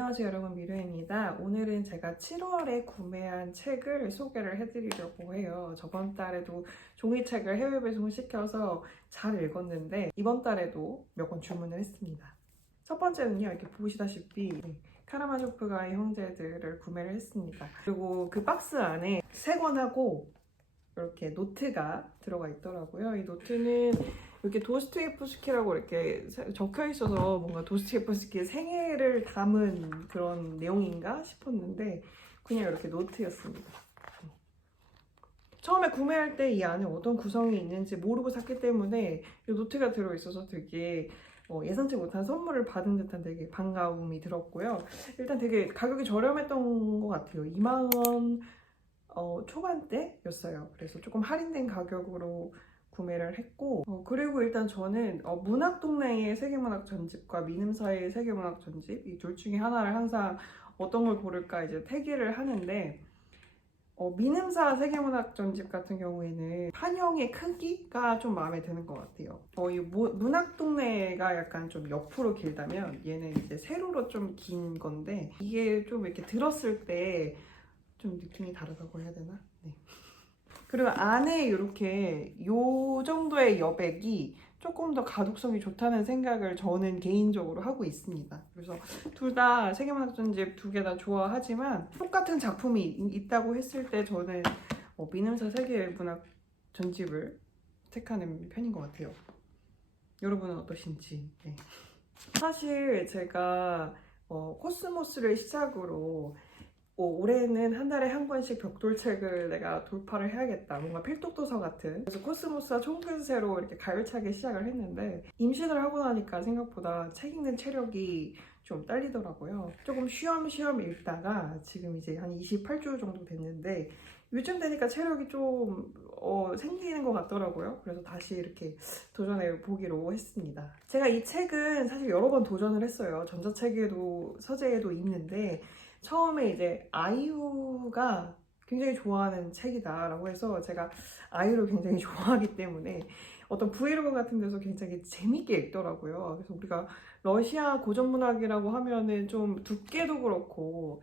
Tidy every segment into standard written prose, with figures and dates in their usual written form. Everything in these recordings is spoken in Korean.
안녕하세요 여러분, 미르입니다. 오늘은 제가 7월에 구매한 책을 소개를 해드리려고 해요. 저번 달에도 종이책을 해외 배송시켜서 잘 읽었는데 이번 달에도 몇 권 주문을 했습니다. 첫 번째는요, 이렇게 보시다시피 카라마조프가의 형제들을 구매를 했습니다. 그리고 그 박스 안에 3권하고 이렇게 노트가 들어가 있더라고요. 이 노트는 이렇게 도스토옙스키라고 이렇게 적혀 있어서 뭔가 도스토옙스키의 생애를 담은 그런 내용인가 싶었는데 그냥 이렇게 노트였습니다. 처음에 구매할 때 이 안에 어떤 구성이 있는지 모르고 샀기 때문에 이 노트가 들어있어서 되게 예상치 못한 선물을 받은 듯한 되게 반가움이 들었고요. 일단 되게 가격이 저렴했던 것 같아요. 2만 원 초반대였어요. 그래서 조금 할인된 가격으로 구매를 했고, 그리고 일단 저는 문학동네의 세계문학 전집과 미음사의 세계문학 전집, 이 둘 중에 하나를 항상 어떤 걸 고를까 이제 태기를 하는데, 미음사 세계문학 전집 같은 경우에는 판형의 크기가 좀 마음에 드는 것 같아요. 이 문학동네가 약간 좀 옆으로 길다면 얘는 이제 세로로 좀 긴 건데 이게 좀 이렇게 들었을 때 좀 느낌이 다르다고 해야 되나? 네. 그리고 안에 이렇게 요 정도의 여백이 조금 더 가독성이 좋다는 생각을 저는 개인적으로 하고 있습니다. 그래서 둘 다 세계문학 전집 두 개 다 좋아하지만 똑같은 작품이 있다고 했을 때 저는 미음사 세계문학 전집을 택하는 편인 것 같아요. 여러분은 어떠신지. 네. 사실 제가 코스모스를 시작으로 올해는 한 달에 한 권씩 벽돌책을 내가 돌파를 해야겠다. 뭔가 필독도서 같은. 그래서 코스모스와 총근세로 이렇게 가열차게 시작을 했는데 임신을 하고 나니까 생각보다 책 읽는 체력이 좀 딸리더라고요. 조금 쉬엄쉬엄 읽다가 지금 이제 한 28주 정도 됐는데 요즘 되니까 체력이 좀 생기는 것 같더라고요. 그래서 다시 이렇게 도전해 보기로 했습니다. 제가 이 책은 사실 여러 번 도전을 했어요. 전자책에도 서재에도 있는데 처음에 이제 아이유가 굉장히 좋아하는 책이다라고 해서 제가 아이유를 굉장히 좋아하기 때문에 어떤 브이로그 같은 데서 굉장히 재밌게 읽더라고요. 그래서 우리가 러시아 고전문학이라고 하면은 좀 두께도 그렇고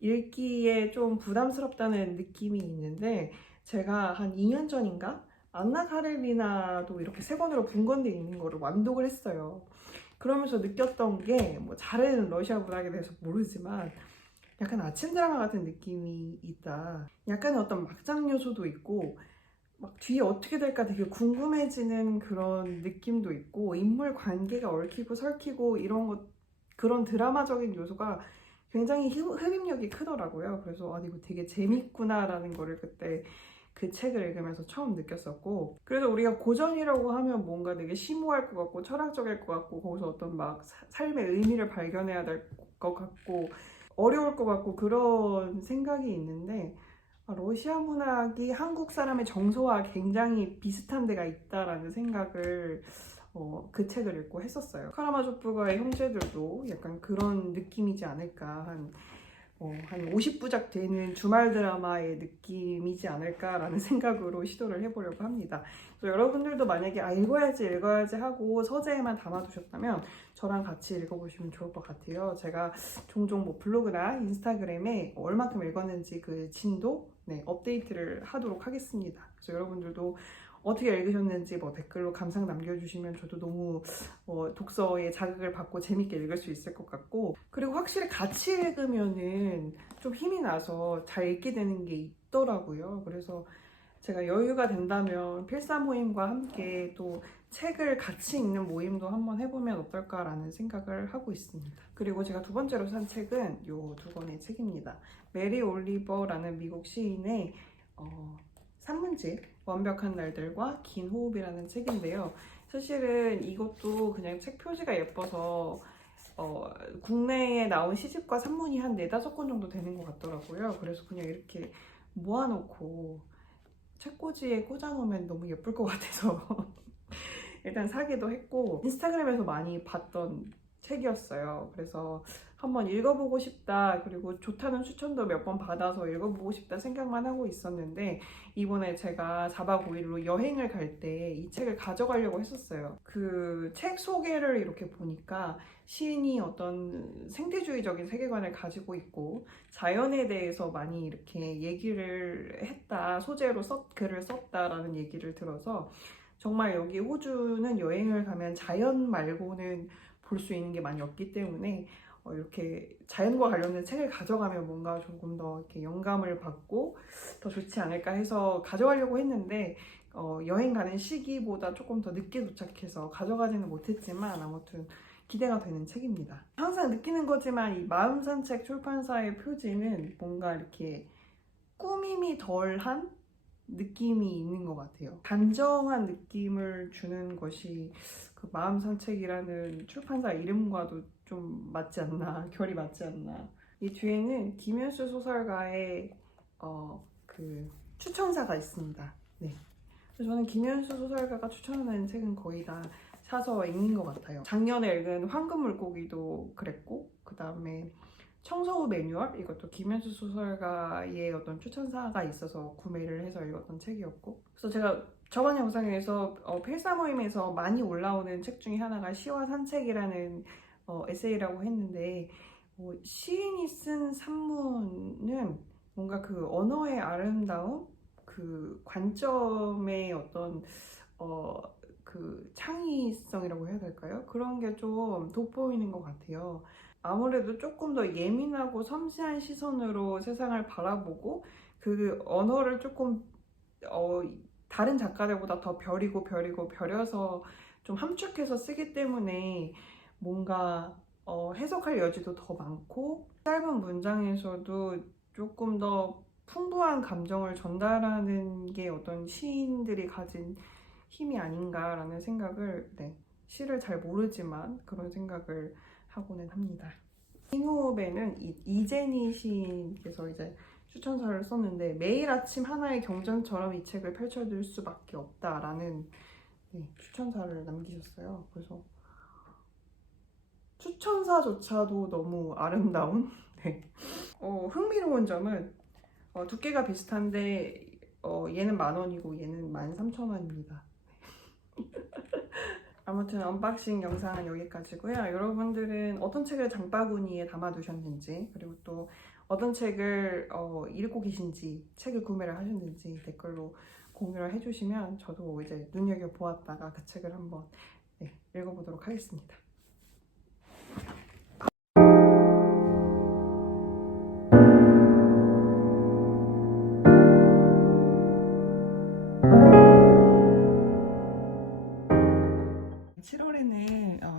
읽기에 좀 부담스럽다는 느낌이 있는데 제가 한 2년 전인가 안나 카레리나도 이렇게 3권으로 분권돼 있는 거를 완독을 했어요. 그러면서 느꼈던 게 뭐 다른 러시아 문학에 대해서 모르지만 약간 아침 드라마 같은 느낌이 있다. 약간의 어떤 막장 요소도 있고 막 뒤에 어떻게 될까 되게 궁금해지는 그런 느낌도 있고 인물 관계가 얽히고 설키고 이런 것 그런 드라마적인 요소가 굉장히 흡입력이 크더라고요. 그래서 이거 되게 재밌구나라는 거를 그때 그 책을 읽으면서 처음 느꼈었고, 그래서 우리가 고전이라고 하면 뭔가 되게 심오할 것 같고 철학적일 것 같고 거기서 어떤 막 삶의 의미를 발견해야 될 것 같고 어려울 것 같고 그런 생각이 있는데 러시아 문학이 한국 사람의 정서와 굉장히 비슷한 데가 있다라는 생각을 그 책을 읽고 했었어요. 카라마조프가의 형제들도 약간 그런 느낌이지 않을까, 한 50부작 되는 주말 드라마의 느낌이지 않을까라는 생각으로 시도를 해보려고 합니다. 그래서 여러분들도 만약에 읽어야지 하고 서재에만 담아두셨다면 저랑 같이 읽어보시면 좋을 것 같아요. 제가 종종 뭐 블로그나 인스타그램에 얼마큼 읽었는지 그 진도 업데이트를 하도록 하겠습니다. 그래서 여러분들도 어떻게 읽으셨는지 댓글로 감상 남겨주시면 저도 너무 독서에 자극을 받고 재밌게 읽을 수 있을 것 같고, 그리고 확실히 같이 읽으면은 좀 힘이 나서 잘 읽게 되는 게 있더라고요. 그래서 제가 여유가 된다면 필사 모임과 함께 또 책을 같이 읽는 모임도 한번 해보면 어떨까라는 생각을 하고 있습니다. 그리고 제가 두 번째로 산 책은 요 2권의 책입니다. 메리 올리버라는 미국 시인의 산문집 완벽한 날들과 긴 호흡이라는 책인데요. 사실은 이것도 그냥 책 표지가 예뻐서 국내에 나온 시집과 산문이 한 4-5권 정도 되는 것 같더라고요. 그래서 그냥 이렇게 모아놓고 책꽂이에 꽂아놓으면 너무 예쁠 것 같아서 일단 사기도 했고 인스타그램에서 많이 봤던 책이었어요. 그래서 한번 읽어보고 싶다, 그리고 좋다는 추천도 몇 번 받아서 읽어보고 싶다 생각만 하고 있었는데, 이번에 제가 4박 5일로 여행을 갈 때 이 책을 가져가려고 했었어요. 그 책 소개를 이렇게 보니까 시인이 어떤 생태주의적인 세계관을 가지고 있고 자연에 대해서 많이 이렇게 얘기를 했다, 소재로 글을 썼다라는 얘기를 들어서, 정말 여기 호주는 여행을 가면 자연 말고는 볼 수 있는 게 많이 없기 때문에 이렇게 자연과 관련된 책을 가져가면 뭔가 조금 더 이렇게 영감을 받고 더 좋지 않을까 해서 가져가려고 했는데, 여행 가는 시기보다 조금 더 늦게 도착해서 가져가지는 못했지만 아무튼 기대가 되는 책입니다. 항상 느끼는 거지만 이 마음산책 출판사의 표지는 뭔가 이렇게 꾸밈이 덜한 느낌이 있는 것 같아요. 단정한 느낌을 주는 것이 그 마음산책이라는 출판사 이름과도 좀 맞지 않나, 결이 맞지 않나. 이 뒤에는 김현수 소설가의 그 추천사가 있습니다. 네. 그래서 저는 김현수 소설가가 추천하는 책은 거의 다 사서 읽는 것 같아요. 작년에 읽은 황금물고기도 그랬고, 그 다음에 청소부 매뉴얼, 이것도 김현수 소설가의 어떤 추천사가 있어서 구매를 해서 읽었던 책이었고, 그래서 제가 저번 영상에서 필사 모임에서 많이 올라오는 책 중에 하나가 시와 산책이라는 에세이라고 했는데, 시인이 쓴 산문은 뭔가 그 언어의 아름다움, 그 관점의 어떤 그 창의성이라고 해야 될까요? 그런 게 좀 돋보이는 것 같아요. 아무래도 조금 더 예민하고 섬세한 시선으로 세상을 바라보고 그 언어를 조금 다른 작가들보다 더 벼려서 좀 함축해서 쓰기 때문에 뭔가 해석할 여지도 더 많고, 짧은 문장에서도 조금 더 풍부한 감정을 전달하는 게 어떤 시인들이 가진 힘이 아닌가라는 생각을, 네, 시를 잘 모르지만 그런 생각을 하고는 합니다. 흰호흡에는 이재니 시인께서 이제 추천사를 썼는데, 매일 아침 하나의 경전처럼 이 책을 펼쳐들 수밖에 없다라는, 네, 추천사를 남기셨어요. 그래서 추천사조차도 너무 아름다운 네. 흥미로운 점은 두께가 비슷한데 얘는 10,000원이고 얘는 13,000원입니다. 아무튼 언박싱 영상은 여기까지고요. 여러분들은 어떤 책을 장바구니에 담아두셨는지, 그리고 또 어떤 책을 읽고 계신지, 책을 구매를 하셨는지 댓글로 공유를 해주시면 저도 이제 눈여겨보았다가 그 책을 한번, 네, 읽어보도록 하겠습니다.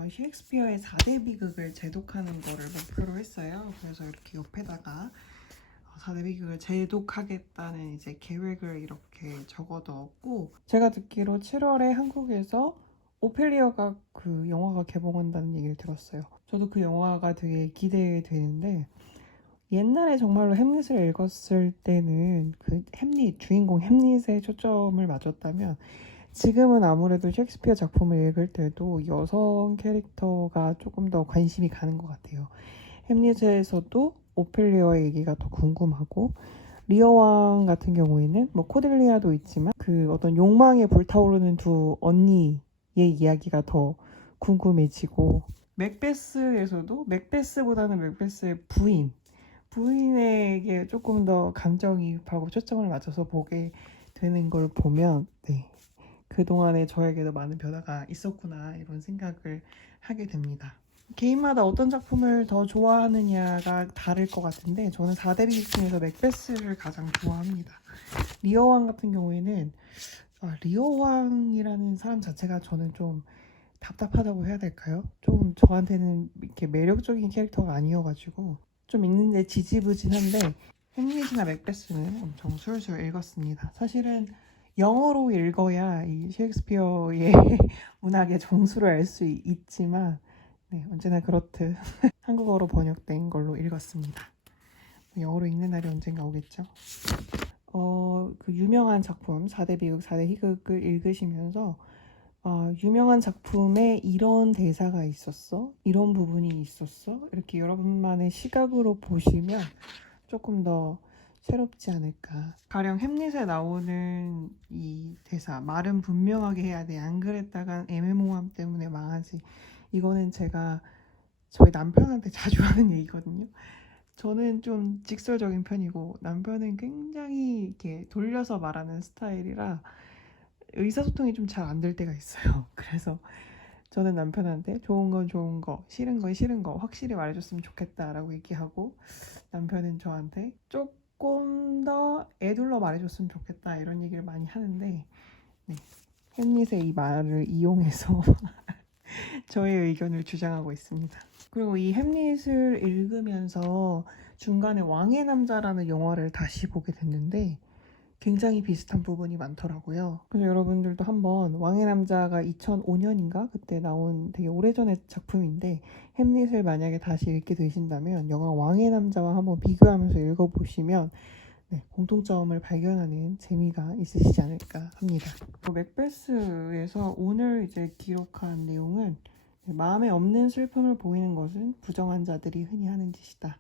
셰익스피어의 4대 비극을 제독하는 거를 목표로 했어요. 그래서 이렇게 옆에다가 4대 비극을 제독하겠다는 이제 계획을 이렇게 적어뒀고, 제가 듣기로 7월에 한국에서 오펠리어가 그 영화가 개봉한다는 얘기를 들었어요. 저도 그 영화가 되게 기대되는데, 옛날에 정말로 햄릿을 읽었을 때는 그 주인공 햄릿에 초점을 맞췄다면, 지금은 아무래도 셰익스피어 작품을 읽을 때도 여성 캐릭터가 조금 더 관심이 가는 것 같아요. 햄릿에서도 오펠리어의 얘기가 더 궁금하고, 리어왕 같은 경우에는 뭐 코델리아도 있지만 그 어떤 욕망에 불타오르는 두 언니의 이야기가 더 궁금해지고, 맥베스에서도 맥베스보다는 맥베스의 부인에게 조금 더 감정이입하고 초점을 맞춰서 보게 되는 걸 보면, 네, 그동안에 저에게도 많은 변화가 있었구나 이런 생각을 하게 됩니다. 개인마다 어떤 작품을 더 좋아하느냐가 다를 것 같은데, 저는 4대 비극 중에서 맥베스를 가장 좋아합니다. 리어왕 같은 경우에는 리어왕이라는 사람 자체가 저는 좀 답답하다고 해야 될까요? 좀 저한테는 이렇게 매력적인 캐릭터가 아니어가지고 좀 읽는데 지지부진한데, 햄릿이나 맥베스는 엄청 술술 읽었습니다. 사실은 영어로 읽어야 이 셰익스피어의 문학의 정수를 알 수 있지만, 네, 언제나 그렇듯 한국어로 번역된 걸로 읽었습니다. 영어로 읽는 날이 언젠가 오겠죠. 그 유명한 작품 4대 비극, 4대 희극을 읽으시면서 유명한 작품에 이런 대사가 있었어, 이런 부분이 있었어, 이렇게 여러분만의 시각으로 보시면 조금 더 새롭지 않을까. 가령 햄릿에 나오는 이 대사, 말은 분명하게 해야 돼, 안 그랬다간 애매모호함 때문에 망하지. 이거는 제가 저희 남편한테 자주 하는 얘기거든요. 저는 좀 직설적인 편이고 남편은 굉장히 이렇게 돌려서 말하는 스타일이라 의사소통이 좀 잘 안 될 때가 있어요. 그래서 저는 남편한테 좋은 건 좋은 거, 싫은 건 싫은 거 확실히 말해줬으면 좋겠다라고 얘기하고, 남편은 저한테 조금 더 애둘러 말해줬으면 좋겠다 이런 얘기를 많이 하는데, 네, 햄릿의 이 말을 이용해서 저의 의견을 주장하고 있습니다. 그리고 이 햄릿을 읽으면서 중간에 왕의 남자라는 영화를 다시 보게 됐는데 굉장히 비슷한 부분이 많더라고요. 그래서 여러분들도 한번, 왕의 남자가 2005년인가 그때 나온 되게 오래전의 작품인데 햄릿을 만약에 다시 읽게 되신다면 영화 왕의 남자와 한번 비교하면서 읽어보시면 공통점을 발견하는 재미가 있으시지 않을까 합니다. 맥베스에서 오늘 이제 기록한 내용은, 마음에 없는 슬픔을 보이는 것은 부정한 자들이 흔히 하는 짓이다,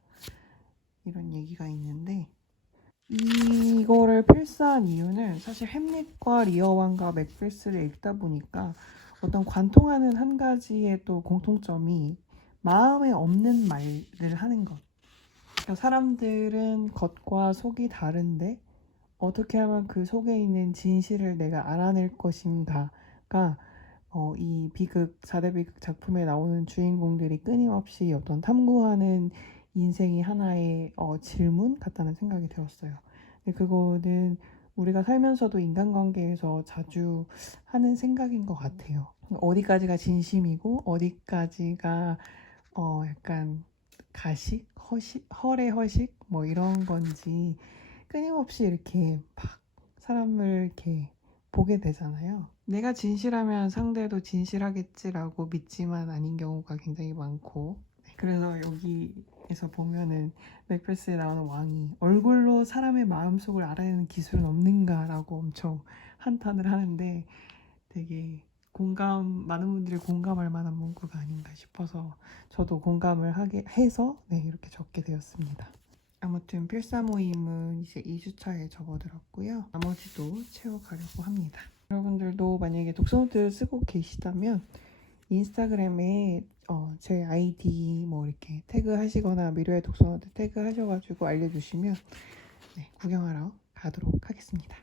이런 얘기가 있는데, 이거를 필사한 이유는 사실 햄릿과 리어왕과 맥베스를 읽다 보니까 어떤 관통하는 한 가지의 또 공통점이 마음에 없는 말을 하는 것. 그러니까 사람들은 겉과 속이 다른데 어떻게 하면 그 속에 있는 진실을 내가 알아낼 것인가가, 이 비극, 4대 비극 작품에 나오는 주인공들이 끊임없이 어떤 탐구하는 인생이 하나의 질문 같다는 생각이 들었어요. 근데 그거는 우리가 살면서도 인간관계에서 자주 하는 생각인 것 같아요. 어디까지가 진심이고 어디까지가 약간 가식, 허식, 허례 허식 뭐 이런 건지 끊임없이 이렇게 막 사람을 이렇게 보게 되잖아요. 내가 진실하면 상대도 진실하겠지라고 믿지만 아닌 경우가 굉장히 많고, 그래서 여기에서 보면은 맥베스에 나오는 왕이 얼굴로 사람의 마음속을 알아내는 기술은 없는가라고 엄청 한탄을 하는데, 되게 많은 분들이 공감할 만한 문구가 아닌가 싶어서 저도 공감을 하게 해서 이렇게 적게 되었습니다. 아무튼 필사 모임은 이제 2주차에 접어들었고요. 나머지도 채워가려고 합니다. 여러분들도 만약에 독서노트를 쓰고 계시다면 인스타그램에 제 아이디 뭐 이렇게 태그 하시거나 미래의 독서노트 태그 하셔가지고 알려주시면 구경하러 가도록 하겠습니다.